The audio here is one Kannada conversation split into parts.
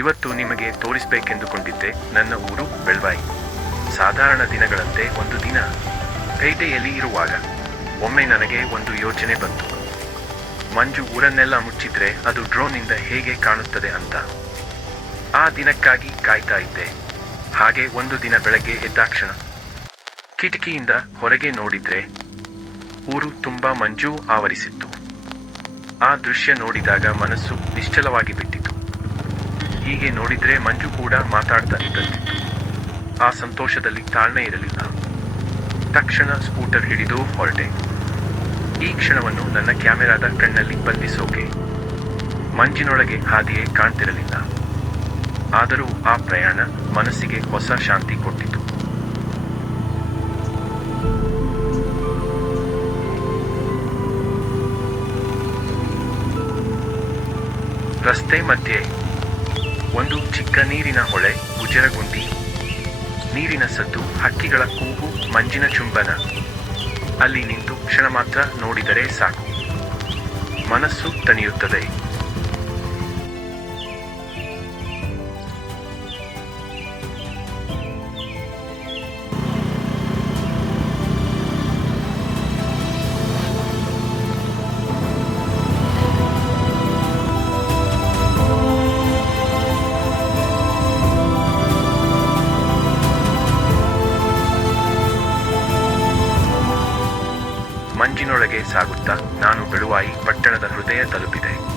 ಇವತ್ತು ನಿಮಗೆ ತೋರಿಸಬೇಕೆಂದುಕೊಂಡಿದ್ದೆ ನನ್ನ ಊರು ಬೆಳ್ವಾಯಿ. ಸಾಧಾರಣ ದಿನಗಳಂತೆ ಒಂದು ದಿನ ಪೇಟೆಯಲ್ಲಿ ಇರುವಾಗ ಒಮ್ಮೆ ನನಗೆ ಒಂದು ಯೋಚನೆ ಬಂತು. ಮಂಜು ಊರನ್ನೆಲ್ಲ ಮುಚ್ಚಿದ್ರೆ ಅದು ಡ್ರೋನಿಂದ ಹೇಗೆ ಕಾಣುತ್ತದೆ ಅಂತ. ಆ ದಿನಕ್ಕಾಗಿ ಕಾಯ್ತಾ ಇದ್ದೆ. ಹಾಗೆ ಒಂದು ದಿನ ಬೆಳಗ್ಗೆ ಎದ್ದಾಕ್ಷಣ ಕಿಟಕಿಯಿಂದ ಹೊರಗೆ ನೋಡಿದ್ರೆ ಊರು ತುಂಬಾ ಮಂಜು ಆವರಿಸಿತ್ತು. ಆ ದೃಶ್ಯ ನೋಡಿದಾಗ ಮನಸ್ಸು ನಿಶ್ಚಲವಾಗಿ ಬಿಟ್ಟಿತು ಹೀಗೆ ನೋಡಿದ್ರೆ ಮಂಜು ಕೂಡ ಮಾತಾಡ್ತಾ ಇದ್ದಂತಿತ್ತು ಆ ಸಂತೋಷದಲ್ಲಿ ತಾಳ್ಮೆ ಇರಲಿಲ್ಲ. ತಕ್ಷಣ ಸ್ಕೂಟರ್ ಹಿಡಿದು ಹೊರಟೆ. ಈ ಕ್ಷಣವನ್ನು ನನ್ನ ಕ್ಯಾಮೆರಾದ ಕಣ್ಣಲ್ಲಿ ಬಂಧಿಸೋಕೆ. ಮಂಜಿನೊಳಗೆ ಹಾದಿಯೇ ಕಾಣ್ತಿರಲಿಲ್ಲ. ಆದರೂ ಆ ಪ್ರಯಾಣ ಮನಸ್ಸಿಗೆ ಹೊಸ ಶಾಂತಿ ಕೊಟ್ಟಿತು. ರಸ್ತೆ ಮಧ್ಯೆ ಒಂದು ಚಿಕ್ಕ ನೀರಿನ ಹೊಳೆ ಉಜರಗುಂಡಿ ನೀರಿನ ಸದ್ದು, ಹಕ್ಕಿಗಳ ಕೂಗು, ಮಂಜಿನ ಚುಂಬನ. ಅಲ್ಲಿ ನಿಂತು ಕ್ಷಣ ಮಾತ್ರ ನೋಡಿದರೆ ಸಾಕು. ಮನಸ್ಸು ತಣಿಯುತ್ತದೆ. ತಲುಪಿದೆ.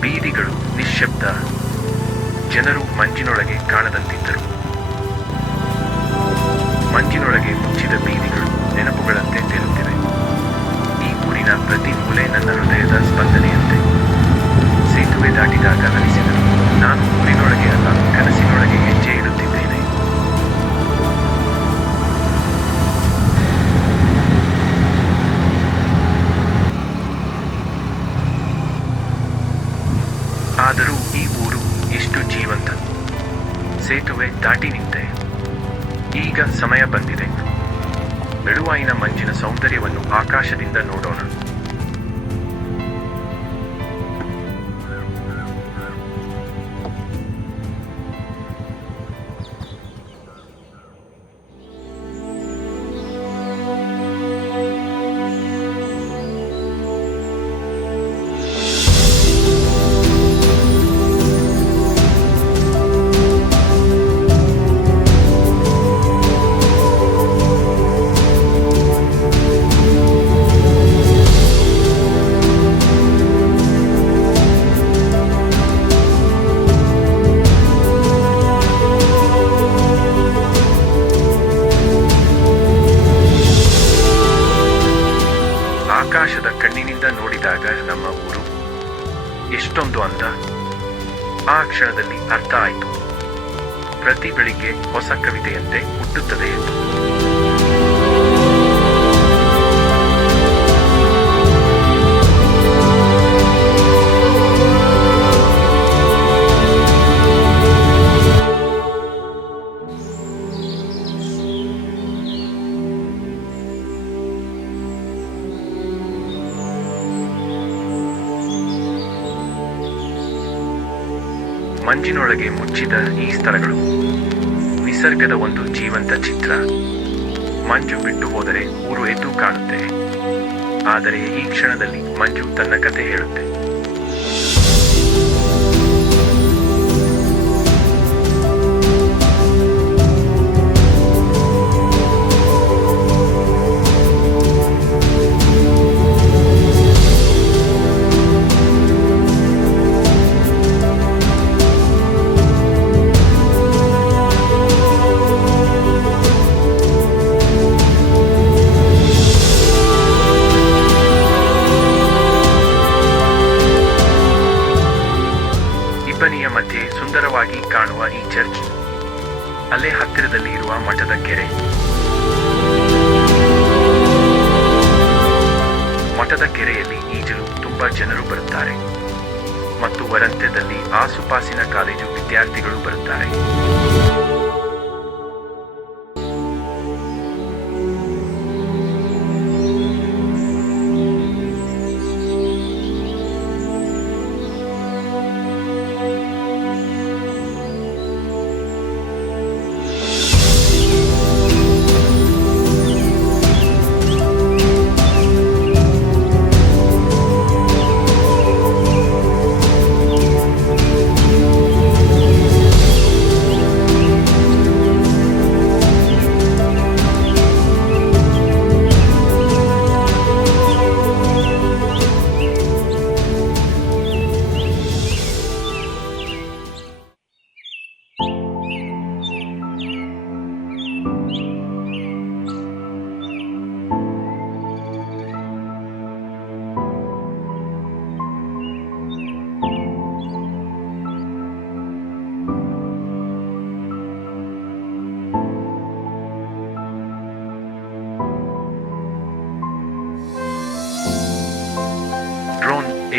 ಬೀದಿಗಳು ನಿಶ್ಶಬ್ದ. ಜನರು ಮಂಜಿನೊಳಗೆ ಕಾಣದಂತಿದ್ದರು. ಮಂಜಿನೊಳಗೆ ಮುಚ್ಚಿದ ಬೀದಿಗಳು ನೆನಪುಗಳಂತೆ ತೇಲುತ್ತಿವೆ. ಈ ಊರಿನ ಪ್ರತಿ ಮೂಲೆ ನನ್ನ ಹೃದಯದ ಸ್ಪಂದನೆಯಂತೆ. ಸೇತುವೆ ದಾಟಿದಾಗ ಅನಿಸಿದರು, ನಾನು ಊರಿನೊಳಗೆ ಅಲ್ಲ. ಸೌಂದರ್ಯವನ್ನು ಆಕಾಶದಿಂದ ನೋಡೋಣ. ಪ್ರತಿ ಬೆಳಿಗ್ಗೆ ಹೊಸ ಕವಿತೆಯಂತೆ ಹುಟ್ಟುತ್ತದೆ ಎಂದು. ಮಂಜಿನೊಳಗೆ ಮುಚ್ಚಿದ ಈ ಸ್ಥಳಗಳು. ನಿಸರ್ಗದ ಒಂದು ಜೀವಂತ ಚಿತ್ರ. ಮಂಜು ಬಿಟ್ಟು ಹೋದರೆ ಊರು ಎದ್ದು ಕಾಣುತ್ತೆ. ಆದರೆ ಈ ಕ್ಷಣದಲ್ಲಿ ಮಂಜು ತನ್ನ ಕತೆ ಹೇಳುತ್ತೆ. ಜನರು ಬರುತ್ತಾರೆ. ಮತ್ತು ವರಂತ್ಯದಲ್ಲಿ ಆಸುಪಾಸಿನ ಕಾಲೇಜು ವಿದ್ಯಾರ್ಥಿಗಳು ಬರುತ್ತಾರೆ.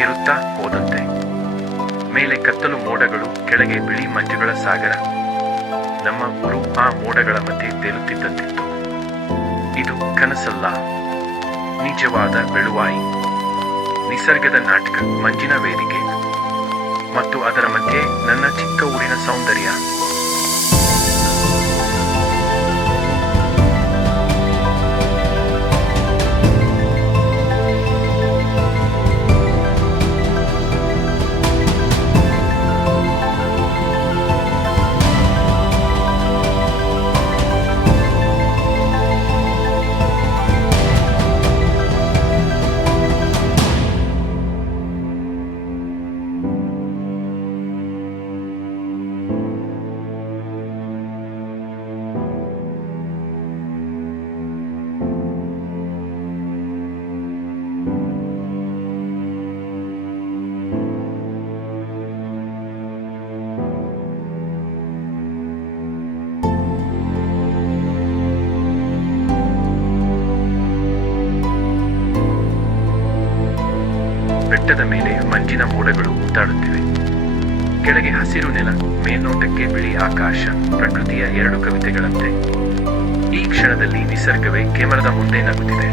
ಏರುತ್ತಾ ಹೋದಂತೆ. ಮೇಲೆ ಕತ್ತಲು ಮೋಡಗಳು, ಕೆಳಗೆ ಬಿಳಿ ಮಂಜುಗಳ ಸಾಗರ. ನಮ್ಮ ಊರು ಆ ಮೋಡಗಳ ಮಧ್ಯೆ ತೇಲುತ್ತಿದ್ದಂತಿತ್ತು. ಇದು ಕನಸಲ್ಲ. ನಿಜವಾದ ಬೆಳುವಾಯಿ. ನಿಸರ್ಗದ ನಾಟಕ, ಮಂಜಿನ ವೇದಿಕೆ. ಮತ್ತು ಅದರ ಮಧ್ಯೆ ನನ್ನ ಚಿಕ್ಕ ಊರಿನ ಸೌಂದರ್ಯ. ಬೆಟ್ಟದ ಮೇಲೆ ಮಂಜಿನ ಮೋಡಗಳು ಉದ್ದಾಡುತ್ತಿವೆ ಕೆಳಗೆ ಹಸಿರು ನೆಲ, ಮೇಲ್ನೋಟಕ್ಕೆ ಬಿಳಿ ಆಕಾಶ, ಪ್ರಕೃತಿಯ ಎರಡು ಕವಿತೆಗಳಂತೆ. ಈ ಕ್ಷಣದಲ್ಲಿ ನಿಸರ್ಗವೇ ಕೆಮರದ ಮುಂದೆ ನಗುತ್ತಿದೆ.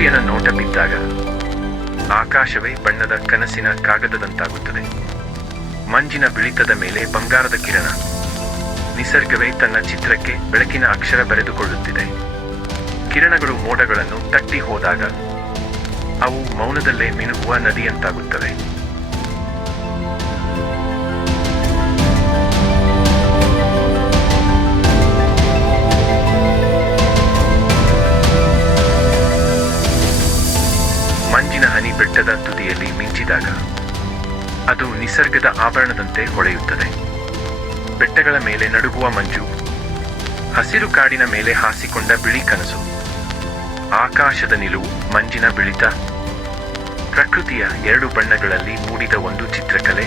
ಸೂರ್ಯನ ನೋಟ ಬಿದ್ದಾಗ ಆಕಾಶವೇ ಬಣ್ಣದ ಕನಸಿನ ಕಾಗದದಂತಾಗುತ್ತದೆ. ಮಂಜಿನ ಬಿಳಿತದ ಮೇಲೆ ಬಂಗಾರದ ಕಿರಣ ನಿಸರ್ಗವೇ ತನ್ನ ಚಿತ್ರಕ್ಕೆ ಬೆಳಕಿನ ಅಕ್ಷರ ಬರೆದುಕೊಳ್ಳುತ್ತಿದೆ. ಕಿರಣಗಳು ಮೋಡಗಳನ್ನು ತಟ್ಟಿ ಹೋದಾಗ ಅವು ಮೌನದಲ್ಲೇ ಮಿನುಗುವ ನದಿಯಂತಾಗುತ್ತವೆ. ಬೆಟ್ಟದ ತುದಿಯಲ್ಲಿ ಮಿಂಚಿದಾಗ ಅದು ನಿಸರ್ಗದ ಆಭರಣದಂತೆ ಹೊಳೆಯುತ್ತದೆ. ಬೆಟ್ಟಗಳ ಮೇಲೆ ನಡುಗುವ ಮಂಜು, ಹಸಿರು ಕಾಡಿನ ಮೇಲೆ ಹಾಸಿಕೊಂಡ ಬಿಳಿ ಕನಸು, ಆಕಾಶದ ನಿಲುವು, ಮಂಜಿನ ಬಿಳಿತ, ಪ್ರಕೃತಿಯ ಎರಡು ಬಣ್ಣಗಳಲ್ಲಿ ಮೂಡಿದ ಒಂದು ಚಿತ್ರಕಲೆ.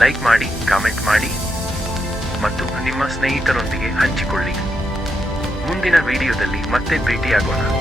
ಲೈಕ್ ಮಾಡಿ ಕಾಮೆಂಟ್ ಮಾಡಿ ಮತ್ತು ನಿಮ್ಮ ಸ್ನೇಹಿತರೊಂದಿಗೆ ಹಂಚಿಕೊಳ್ಳಿ. ಮುಂದಿನ ವಿಡಿಯೋದಲ್ಲಿ ಮತ್ತೆ ಭೇಟಿಯಾಗೋಣ.